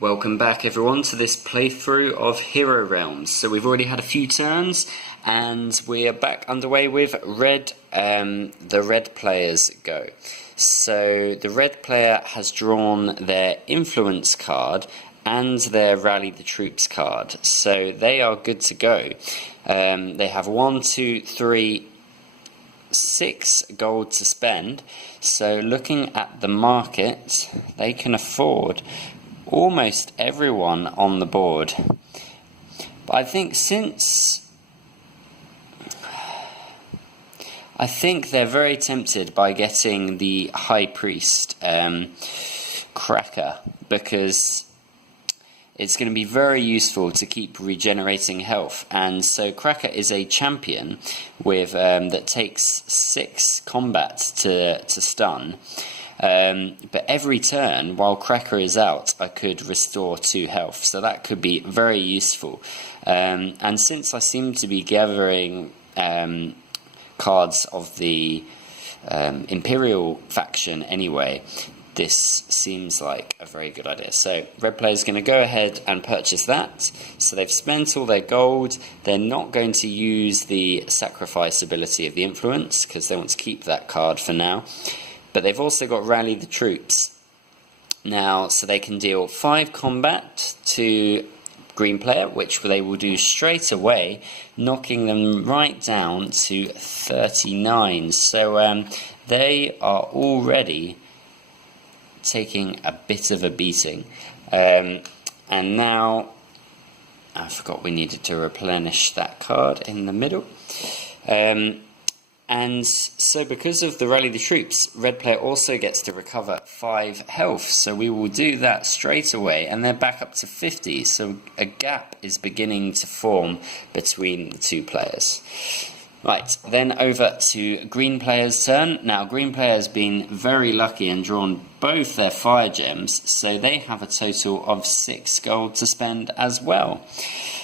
Welcome back everyone to this playthrough of Hero Realms. So we've already had a few turns and we are back underway with the red players go. So the red player has drawn their influence card and their rally the troops card. So they are good to go. They have 1, 2, 3, 6 gold to spend. So looking at the market, they can afford almost everyone on the board. But I think they're very tempted by getting the High Priest Cracker, because it's going to be very useful to keep regenerating health. And so Cracker is a champion with that takes 6 combat to stun. But every turn while Cracker is out, I could restore 2 health, so that could be very useful. And since I seem to be gathering cards of the Imperial faction anyway, this seems like a very good idea. So red player is going to go ahead and purchase that. So they've spent all their gold. They're not going to use the sacrifice ability of the influence because they want to keep that card for now. But they've also got Rally the Troops now, so they can deal 5 combat to green player, which they will do straight away, knocking them right down to 39. So they are already taking a bit of a beating. And now, I forgot we needed to replenish that card in the middle. And so because of the Rally the Troops, red player also gets to recover 5 health. So we will do that straight away, and they're back up to 50. So a gap is beginning to form between the two players. Right, then over to green player's turn. Now green player has been very lucky and drawn both their fire gems, so they have a total of 6 gold to spend as well.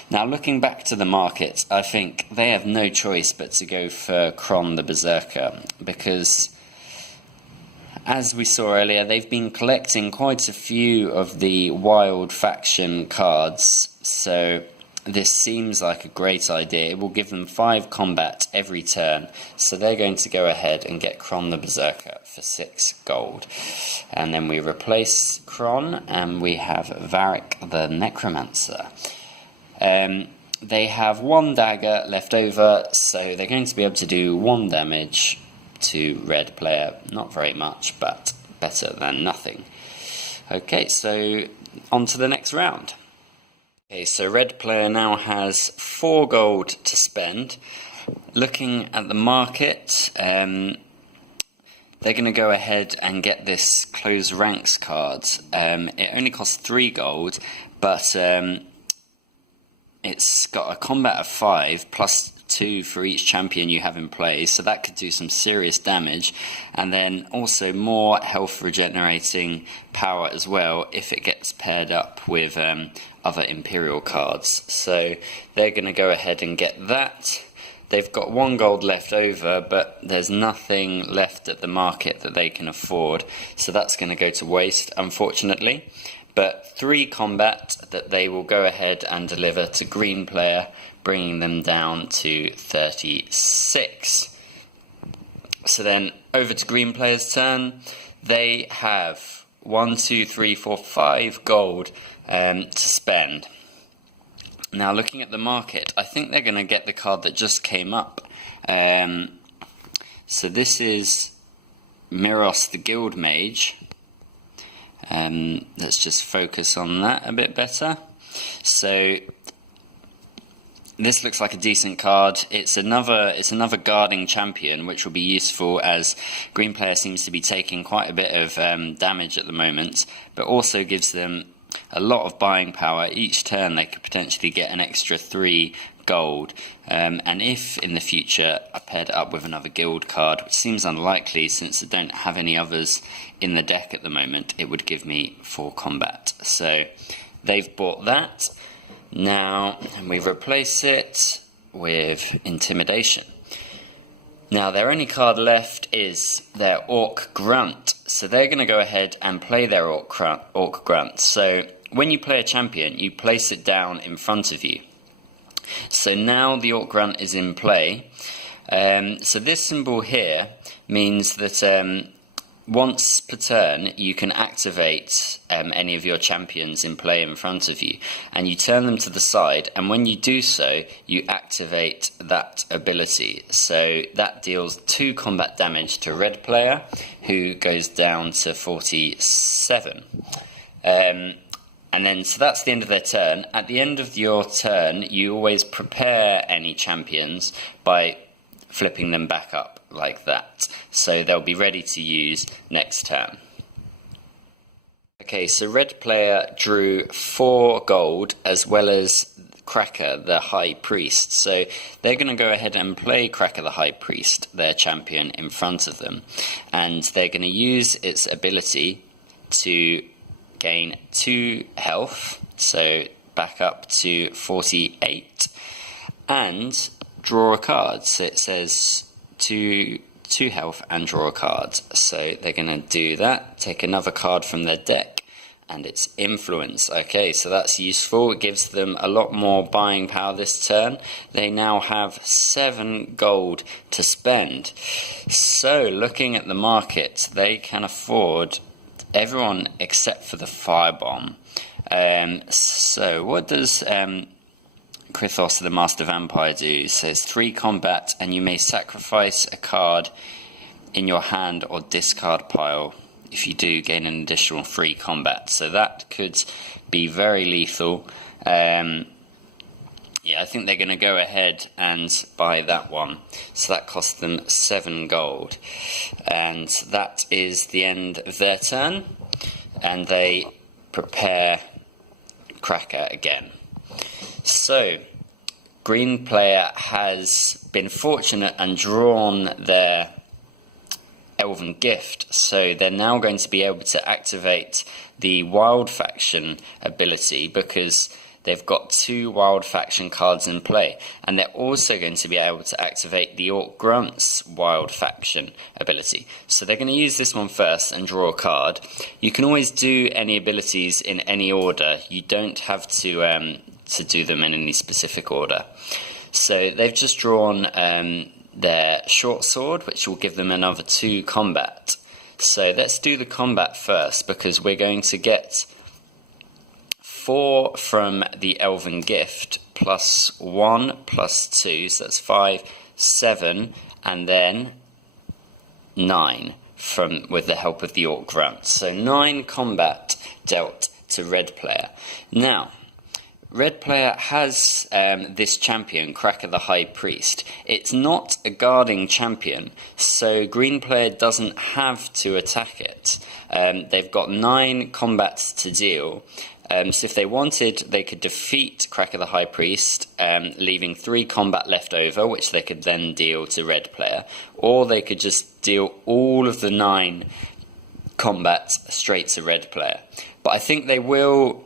Now looking back to the market, I think they have no choice but to go for Kron the Berserker, because as we saw earlier, they've been collecting quite a few of the wild faction cards, so this seems like a great idea. It will give them 5 combat every turn, so they're going to go ahead and get Kron the Berserker for 6 gold. And then we replace Kron and we have Varric the Necromancer. They have 1 dagger left over, so they're going to be able to do 1 damage to red player. Not very much, but better than nothing. Okay, so on to the next round. Okay, so red player now has 4 gold to spend. Looking at the market, they're going to go ahead and get this Close Ranks card. It only costs 3 gold, but it's got a combat of 5 plus 2 for each champion you have in play, so that could do some serious damage, and then also more health regenerating power as well if it gets paired up with other Imperial cards. So they're going to go ahead and get that. They've got 1 gold left over, but there's nothing left at the market that they can afford, so that's going to go to waste, unfortunately. But 3 combat that they will go ahead and deliver to green player, bringing them down to 36. So then over to green player's turn. They have 1, 2, 3, 4, 5 gold to spend. Now looking at the market, I think they're going to get the card that just came up. So this is Miros the Guild Mage. Let's just focus on that a bit better. So this looks like a decent card. It's another guarding champion, which will be useful as green player seems to be taking quite a bit of damage at the moment, but also gives them a lot of buying power. Each turn they could potentially get an extra 3 gold, and if in the future I paired it up with another guild card, which seems unlikely since I don't have any others in the deck at the moment, it would give me 4 combat. So they've bought that. Now we replace it with Intimidation. Now their only card left is their Orc Grunt, so they're going to go ahead and play their Orc Grunt. So when you play a champion, you place it down in front of you. So now the Orc Grunt is in play. So this symbol here means that once per turn you can activate any of your champions in play in front of you, and you turn them to the side, and when you do so you activate that ability. So that deals 2 combat damage to red player, who goes down to 47. And then, so that's the end of their turn. At the end of your turn, you always prepare any champions by flipping them back up like that. So they'll be ready to use next turn. Okay, so red player drew 4 gold as well as Cracker, the High Priest. So they're going to go ahead and play Cracker the High Priest, their champion, in front of them. And they're going to use its ability to gain 2 health, so back up to 48, and draw a card. So it says 2 health and draw a card. So they're going to do that, take another card from their deck, and it's Influence. Okay, so that's useful. It gives them a lot more buying power this turn. They now have 7 gold to spend. So looking at the market, they can afford everyone except for the Firebomb. So what does Krithos, the Master Vampire, do? It says 3 combat, and you may sacrifice a card in your hand or discard pile. If you do, gain an additional 3 combat. So that could be very lethal. Yeah, I think they're going to go ahead and buy that one. So that cost them 7 gold. And that is the end of their turn. And they prepare Cracker again. So, green player has been fortunate and drawn their Elven Gift. So they're now going to be able to activate the Wild Faction ability, because they've got 2 Wild Faction cards in play, and they're also going to be able to activate the Orc Grunt's Wild Faction ability. So they're going to use this one first and draw a card. You can always do any abilities in any order. You don't have to do them in any specific order. So they've just drawn their Short Sword, which will give them another 2 combat. So let's do the combat first, because we're going to get 4 from the Elven Gift, plus 1, plus 2, so that's 5, 7, and then 9 with the help of the Orc Grunt. So 9 combat dealt to red player. Now, red player has this champion, Cracker the High Priest. It's not a guarding champion, so green player doesn't have to attack it. They've got 9 combats to deal. So if they wanted, they could defeat Cracker the High Priest, leaving 3 combat left over, which they could then deal to red player. Or they could just deal all of the 9 combats straight to red player. But I think they will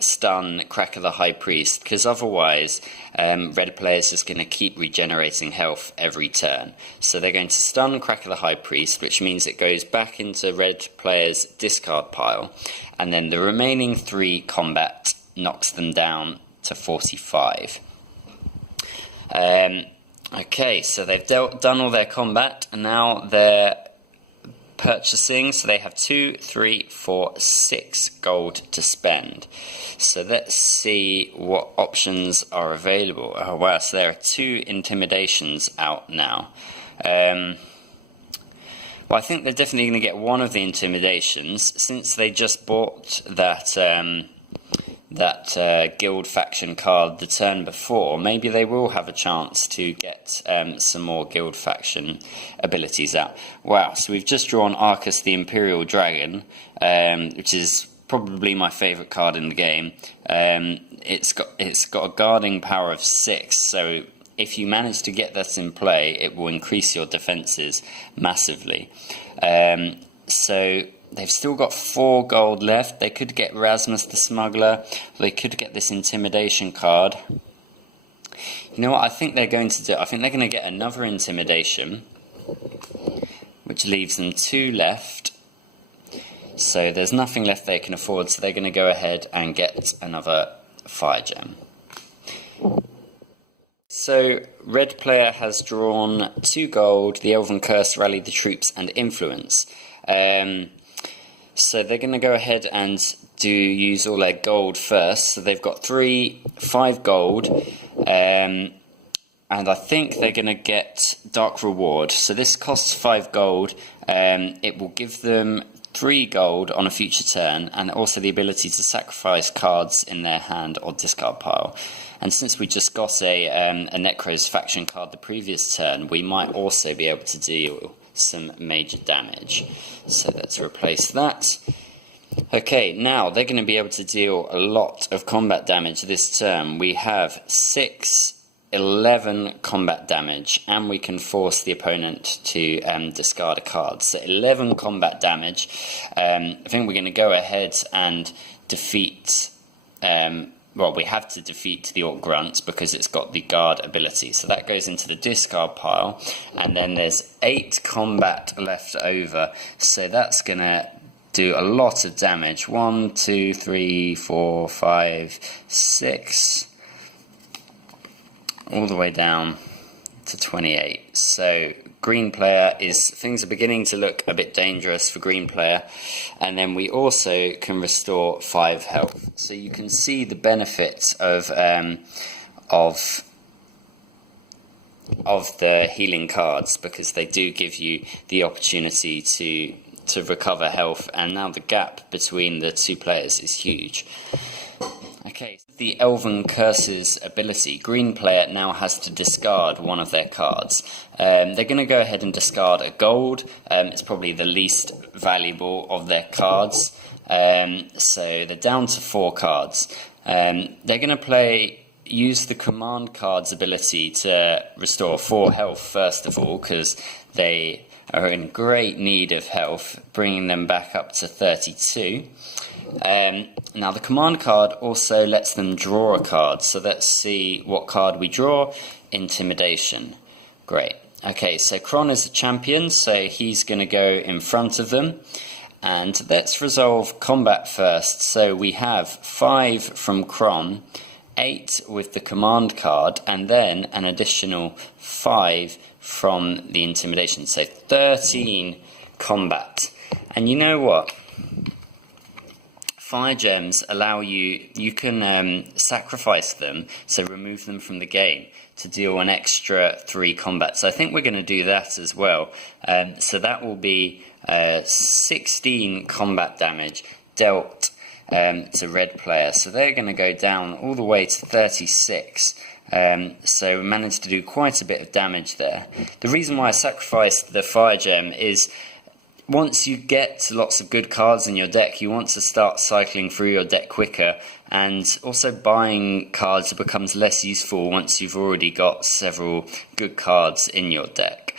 stun Cracker the High Priest, because otherwise red player is just going to keep regenerating health every turn. So they're going to stun Cracker the High Priest, which means it goes back into red player's discard pile, and then the remaining 3 combat knocks them down to 45. Okay, so they've done all their combat, and now they're purchasing, so they have 2, 3, 4, 6 gold to spend. So let's see what options are available. Oh wow, so there are 2 intimidations out now. Well, I think they're definitely going to get one of the intimidations, since they just bought that guild faction card the turn before. Maybe they will have a chance to get some more guild faction abilities out. Wow, so we've just drawn Arcus the Imperial Dragon, which is probably my favourite card in the game. It's got a guarding power of 6, so if you manage to get that in play, it will increase your defences massively. So they've still got 4 gold left. They could get Rasmus the Smuggler. They could get this Intimidation card. You know what I think they're going to do? I think they're going to get another Intimidation, which leaves them 2 left. So there's nothing left they can afford, so they're going to go ahead and get another fire gem. So red player has drawn 2 gold, the Elven Curse, Rally the Troops, and Influence. So they're going to go ahead and use all their gold first. So they've got 5 gold, and I think they're going to get Dark Reward. So this costs 5 gold. It will give them 3 gold on a future turn, and also the ability to sacrifice cards in their hand or discard pile. And since we just got a Necros faction card the previous turn, we might also be able to deal some major damage. So let's replace that. Okay, now they're going to be able to deal a lot of combat damage this turn. We have 11 combat damage, and we can force the opponent to discard a card. So 11 combat damage. I think we're going to go ahead and defeat... well, we have to defeat the Orc Grunt because it's got the guard ability. So that goes into the discard pile. And then there's 8 combat left over. So that's going to do a lot of damage. 1, 2, 3, 4, 5, 6. All the way down to 28. So green player things are beginning to look a bit dangerous for green player, and then we also can restore 5 health. So you can see the benefits of the healing cards, because they do give you the opportunity to recover health, and now the gap between the 2 players is huge. Okay, the Elven Curses ability. Green player now has to discard one of their cards. They're going to go ahead and discard a gold. It's probably the least valuable of their cards. So they're down to 4 cards. They're going to use the command card's ability to restore 4 health first of all, because they are in great need of health, bringing them back up to 32. Now the command card also lets them draw a card, so let's see what card we draw. Intimidation. Great. Okay, so Kron is a champion, so he's going to go in front of them. And let's resolve combat first. So we have 5 from Kron, 8 with the command card, and then an additional 5 from the intimidation. So 13 combat. And you know what? Fire gems allow you can sacrifice them, so remove them from the game, to deal an extra 3 combat. So I think we're going to do that as well. So that will be 16 combat damage dealt to red player. So they're going to go down all the way to 36. So we managed to do quite a bit of damage there. The reason why I sacrificed the fire gem is, once you get lots of good cards in your deck, you want to start cycling through your deck quicker, and also buying cards becomes less useful once you've already got several good cards in your deck.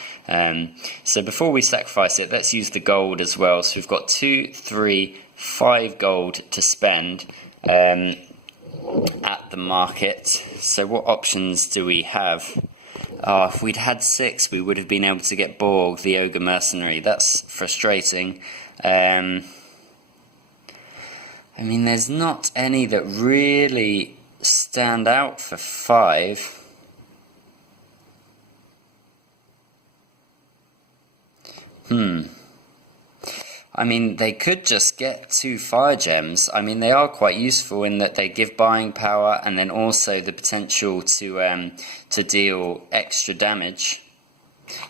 So before we sacrifice it, let's use the gold as well. So we've got 2, 3, 5 gold to spend at the market. So what options do we have? If we'd had 6, we would have been able to get Borg, the Ogre Mercenary. That's frustrating. I mean, there's not any that really stand out for 5. I mean, they could just get 2 fire gems. I mean, they are quite useful in that they give buying power, and then also the potential to deal extra damage.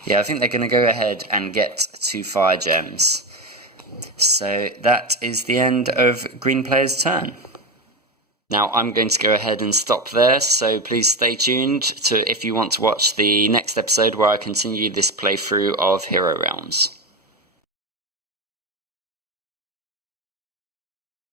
Yeah, I think they're going to go ahead and get 2 fire gems. So that is the end of green player's turn. Now I'm going to go ahead and stop there, so please stay tuned if you want to watch the next episode where I continue this playthrough of Hero Realms.